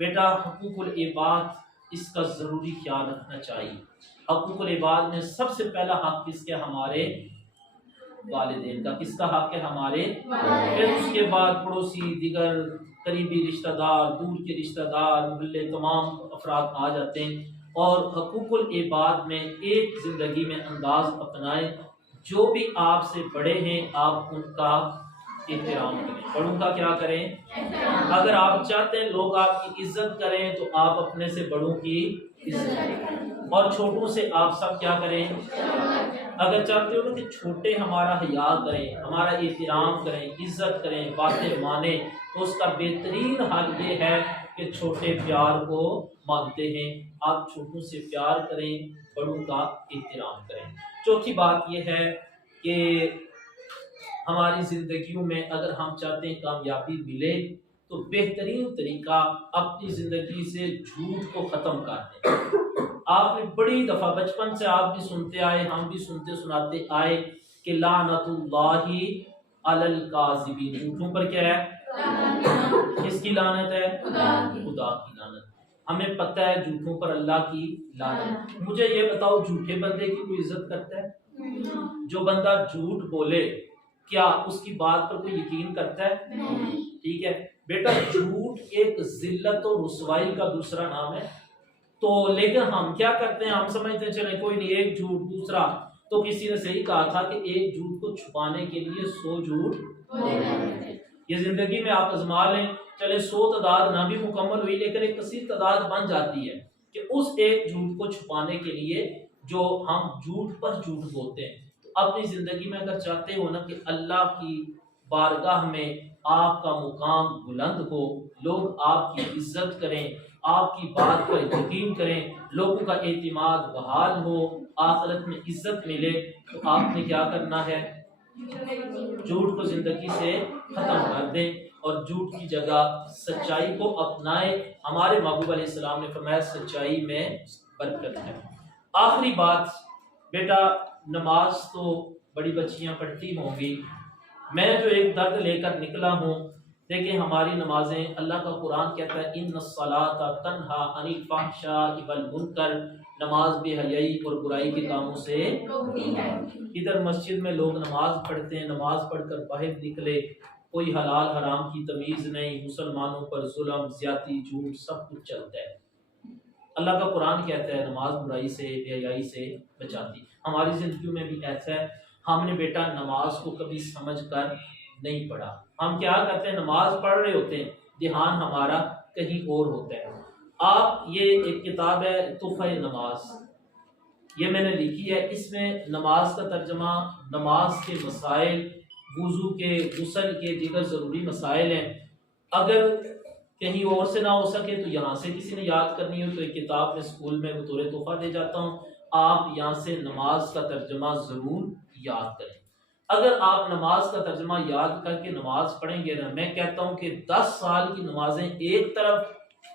بیٹا حقوق العباد اس کا ضروری خیال رکھنا چاہیے۔ حقوق العباد میں سب سے پہلا حق کس کے؟ ہمارے والدین کا۔ کس کا حق ہے؟ ہمارے۔ پھر اس کے بعد پڑوسی، دیگر قریبی رشتہ دار، دور کے رشتہ دار، محلے، تمام افراد آ جاتے ہیں۔ اور حقوق العباد میں ایک زندگی میں انداز اپنائیں، جو بھی آپ سے بڑے ہیں آپ ان کا احترام کریں۔ بڑوں کا کیا کریں؟ اگر آپ چاہتے ہیں لوگ آپ کی عزت کریں تو آپ اپنے سے بڑوں کی عزت کریں، اور چھوٹوں سے آپ سب کیا کریں؟ اگر چاہتے ہو کہ چھوٹے ہمارا حیا کریں، ہمارا احترام کریں، عزت کریں، باتیں مانیں، تو اس کا بہترین حل یہ ہے کہ چھوٹے پیار کو مانتے ہیں۔ آپ چھوٹوں سے پیار کریں، بڑوں کا احترام کریں۔ چوتھی بات یہ ہے کہ ہماری زندگیوں میں اگر ہم چاہتے ہیں کامیابی ملے تو بہترین طریقہ اپنی زندگی سے جھوٹ کو ختم کر دیں۔ آپ نے بڑی دفعہ بچپن سے آپ بھی سنتے آئے، ہم بھی سنتے سناتے آئے کہ لعنت اللہ علی الکاذبین، جھوٹوں پر کیا ہے؟ کس کی لعنت ہے؟ خدا کی لعنت۔ ہمیں پتہ ہے جھوٹوں پر اللہ کی لعنت۔ مجھے یہ بتاؤ جھوٹے بندے کی کوئی عزت کرتا ہے؟ جو بندہ جھوٹ بولے کیا اس کی بات پر کوئی یقین کرتا ہے؟ ٹھیک ہے بیٹا، جھوٹ ایک ذلت و رسوائی کا دوسرا نام ہے۔ تو لیکن ہم کیا کرتے ہیں؟ ہم سمجھتے ہیں چلیں کوئی نہیں، ایک جھوٹ دوسرا۔ تو کسی نے صحیح کہا تھا کہ ایک جھوٹ کو چھپانے کے لیے 100 جھوٹ بولے۔ یہ زندگی میں آپ آزما لیں، چلے 100 تعداد نہ بھی مکمل ہوئی لیکن ایک کثیر تعداد بن جاتی ہے کہ اس ایک جھوٹ کو چھپانے کے لیے جو ہم جھوٹ پر جھوٹ بولتے ہیں۔ تو اپنی زندگی میں اگر چاہتے ہو نا کہ اللہ کی بارگاہ میں آپ کا مقام بلند ہو، لوگ آپ کی عزت کریں، آپ کی بات پر یقین کریں، لوگوں کا اعتماد بحال ہو، آخرت میں عزت ملے، تو آپ نے کیا کرنا ہے؟ جھوٹ کو زندگی سے ختم کر دیں اور جھوٹ کی جگہ سچائی کو اپنائیں۔ ہمارے محبوب علیہ السلام نے فرمایا سچائی میں برکت ہے۔ آخری بات بیٹا، نماز تو بڑی بچیاں پڑھتی ہوں گی، میں جو ایک درد لے کر نکلا ہوں، دیکھیں ہماری نمازیں، اللہ کا قرآن کہتا ہے ان الصلاۃ تنہا عن الفحشاء والمنکر، نماز بے حیائی اور برائی کے کاموں سے روکتی ہے۔ ادھر مسجد میں لوگ نماز پڑھتے ہیں، نماز پڑھ کر باہر نکلے، کوئی حلال حرام کی تمیز نہیں، مسلمانوں پر ظلم، زیادتی، جھوٹ سب کچھ چلتا ہے۔ اللہ کا قرآن کہتا ہے نماز برائی سے، بے حیائی سے بچاتی۔ ہماری زندگیوں میں بھی ایسا ہے، ہم نے بیٹا نماز کو کبھی سمجھ کر نہیں پڑھا۔ ہم کیا کرتے ہیں؟ نماز پڑھ رہے ہوتے ہیں، دھیان ہمارا کہیں اور ہوتا ہے۔ آپ یہ ایک کتاب ہے تحفہ نماز، یہ میں نے لکھی ہے، اس میں نماز کا ترجمہ، نماز کے مسائل، وضو کے، غسل کے، دیگر ضروری مسائل ہیں۔ اگر کہیں اور سے نہ ہو سکے تو یہاں سے کسی نے یاد کرنی ہو تو ایک کتاب میں اسکول میں بطور تحفہ دے جاتا ہوں، آپ یہاں سے نماز کا ترجمہ ضرور یاد کریں۔ اگر آپ نماز کا ترجمہ یاد کر کے نماز پڑھیں گے نا، میں کہتا ہوں کہ 10 سال کی نمازیں ایک طرف،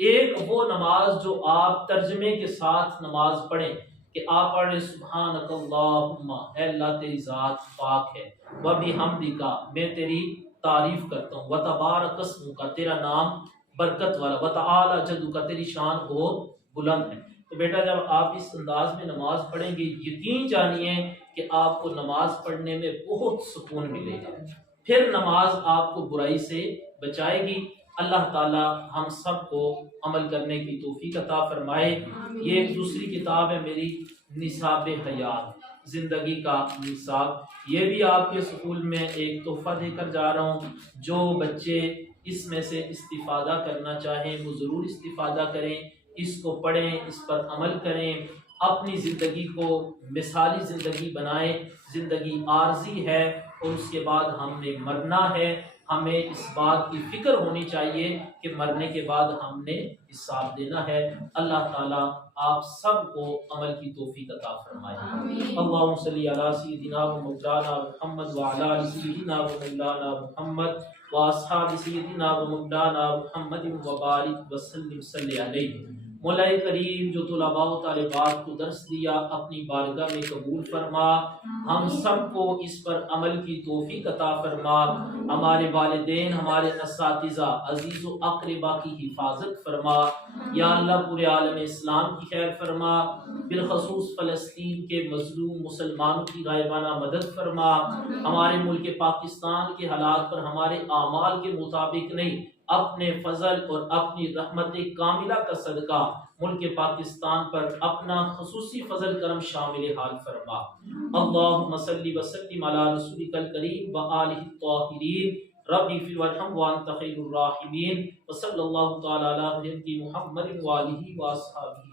ایک وہ نماز جو آپ ترجمے کے ساتھ نماز پڑھیں کہ آپ پڑھ رہے سبحانک اللہم، اے اللہ تیری ذات پاک ہے، وبحمدک، میں تیری تعریف کرتا ہوں، وتبارک اسمک، تیرا نام برکت والا، وتعالی جدک، تیری شان بہت بلند ہے۔ تو بیٹا جب آپ اس انداز میں نماز پڑھیں گے، یقین جانیے کہ آپ کو نماز پڑھنے میں بہت سکون ملے گا، پھر نماز آپ کو برائی سے بچائے گی۔ اللہ تعالی ہم سب کو عمل کرنے کی توفیق عطا فرمائے۔ یہ ایک دوسری کتاب ہے میری، نصاب حیات، زندگی کا نصاب، یہ بھی آپ کے اسکول میں ایک تحفہ دے کر جا رہا ہوں۔ جو بچے اس میں سے استفادہ کرنا چاہیں وہ ضرور استفادہ کریں، اس کو پڑھیں، اس پر عمل کریں، اپنی زندگی کو مثالی زندگی بنائیں۔ زندگی عارضی ہے اور اس کے بعد ہم نے مرنا ہے، ہمیں اس بات کی فکر ہونی چاہیے کہ مرنے کے بعد ہم نے حساب دینا ہے۔ اللہ تعالیٰ آپ سب کو عمل کی توفیق عطا فرمائے۔ اللہم صلی علی سیدنا و مولانا محمد وعلی آل سیدنا و مولانا محمد واصحاب سیدنا و مولانا محمد وبارک وسلم صلی علیہ۔ مولا کریم جو طلباء و طالبات کو درس دیا اپنی بارگاہ میں قبول فرما، ہم سب کو اس پر عمل کی توفیق عطا فرما، ہمارے والدین، ہمارے اساتذہ، عزیز و اقربا کی حفاظت فرما، یا اللہ پورے عالم اسلام کی خیر فرما، بالخصوص فلسطین کے مظلوم مسلمانوں کی غائبانہ مدد فرما، ہمارے ملک پاکستان کے حالات پر ہمارے اعمال کے مطابق نہیں، اپنے فضل اور اپنی رحمت کاملہ کا صدقہ ملک پاکستان پر اپنا خصوصی فضل کرم شامل حال فرما۔ اللہم صلی وسلم علی رسولک الکریم و آلہ الطاہرین، رب اغفر وارحم وانت خیر الراحمین، وصلی اللہ تعالی علی محمد و آلہ و اصحابہ۔